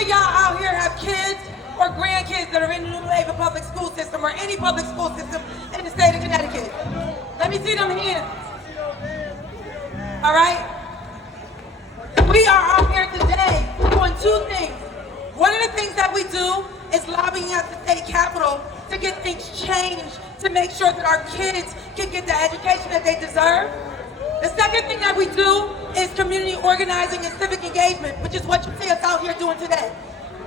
of y'all out here have kids or grandkids that are in the New Haven public school system or any public school system in the state of Connecticut? Let me see them hands. All right? We are out here today doing two things. One of the things that we do is lobbying at the state capitol to get things changed, to make sure that our kids can get the education that they deserve. The second thing that we do is community organizing and civic engagement, which is what you see us out here doing today.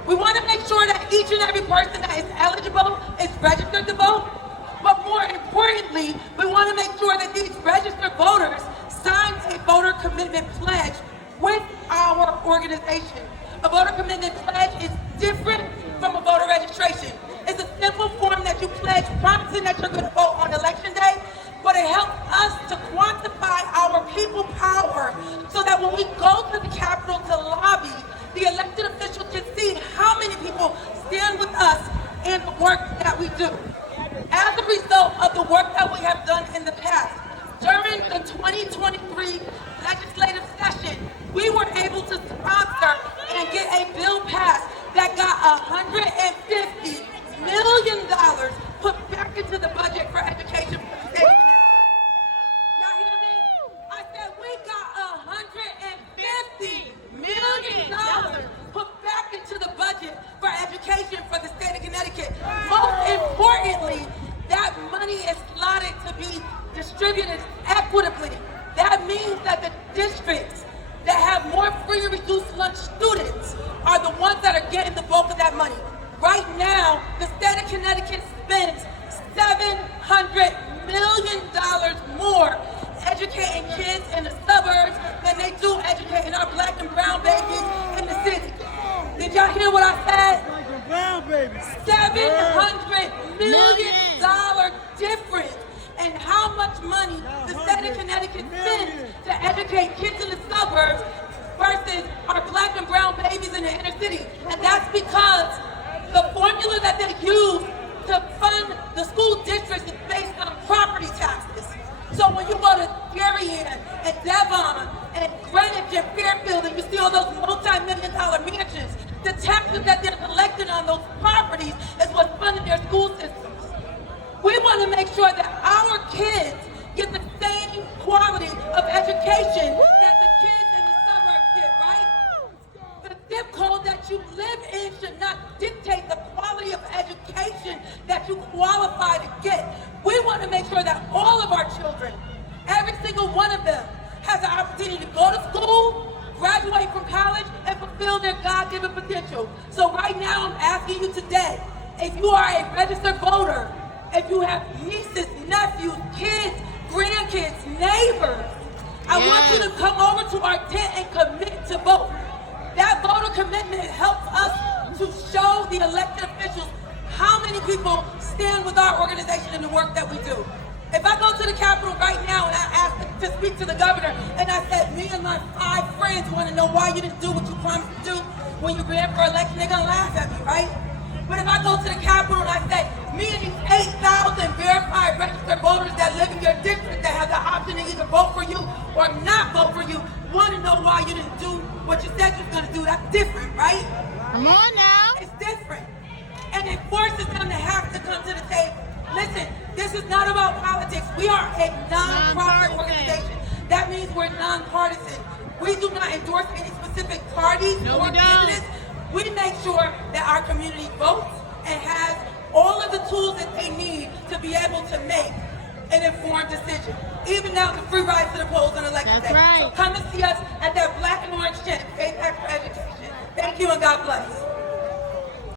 We want to make sure that each and every person that is eligible is registered to vote, but more importantly, we want to make sure that these registered voters sign a voter commitment pledge with our organization. A voter commitment pledge is different from a voter registration. It's a simple form that you pledge promising that you're going to vote on election day, but it helps us to quantify our people power so that when we go to the Capitol to lobby, the elected officials can see how many people stand with us in the work that we do. As a result of the work that we have done in the past, during the 2023 legislative session, we were able to sponsor and get a bill passed that got $150 million put back into the budget for education for the state of Connecticut. Y'all hear me? I said we got $150 million put back into the budget for education for the state of Connecticut. Most importantly, that money is slotted to be distributed equitably. That means that the districts that have more free and reduced lunch students are the ones that are getting the bulk of that money. Right now, the state of Connecticut spends $700 million more educating kids in the suburbs than they do educating our black and brown babies in the city. Did y'all hear what I said? Black and brown babies. $700 million difference in how much money the state of Connecticut spends to educate kids in the suburbs versus our black and brown babies in the inner city. And that's because the formula that they use to fund the school districts is based on property taxes. So when you go to Darien and Devon and Greenwich and Fairfield and you see all those multi-million-dollar mansions, the taxes that they're collecting on those properties is what's funding their school systems. We want to make sure that our kids get the same quality of education that the kids in the suburbs get, right? The zip code that you live in should not dictate the quality of education that you qualify to get. We want to make sure that all of our children, every single one of them, has the opportunity to go to school, graduate from college, and fulfill their God-given potential. So right now, I'm asking you today, if you are a registered voter, if you have nieces, nephews, kids, grandkids, neighbors, I want you to come over to our tent and commit to vote. That voter commitment helps us to show the elected officials how many people stand with our organization and the work that we do. If I go to the Capitol right now and I ask to speak to the governor and I said, me and my 5 friends want to know why you didn't do what you promised to do when you ran for election, they're going to laugh at me, right? But if I go to the Capitol and I say, me and these 8,000 verified registered voters that live in your district that have the option to either vote for you or not vote for you, want to know why you didn't do what you said you were going to do, that's different, right? Come on now. It's different. And it forces them to have to come to the table. Listen, this is not about politics. We are a non-profit organization. That means we're nonpartisan. We do not endorse any specific parties or candidates. We make sure that our community votes and has all of the tools that they need to be able to make an informed decision. Even down to free rides to the polls on election day. Right. So come and see us at that black and orange tent, Faith Act for Education. Thank you and God bless.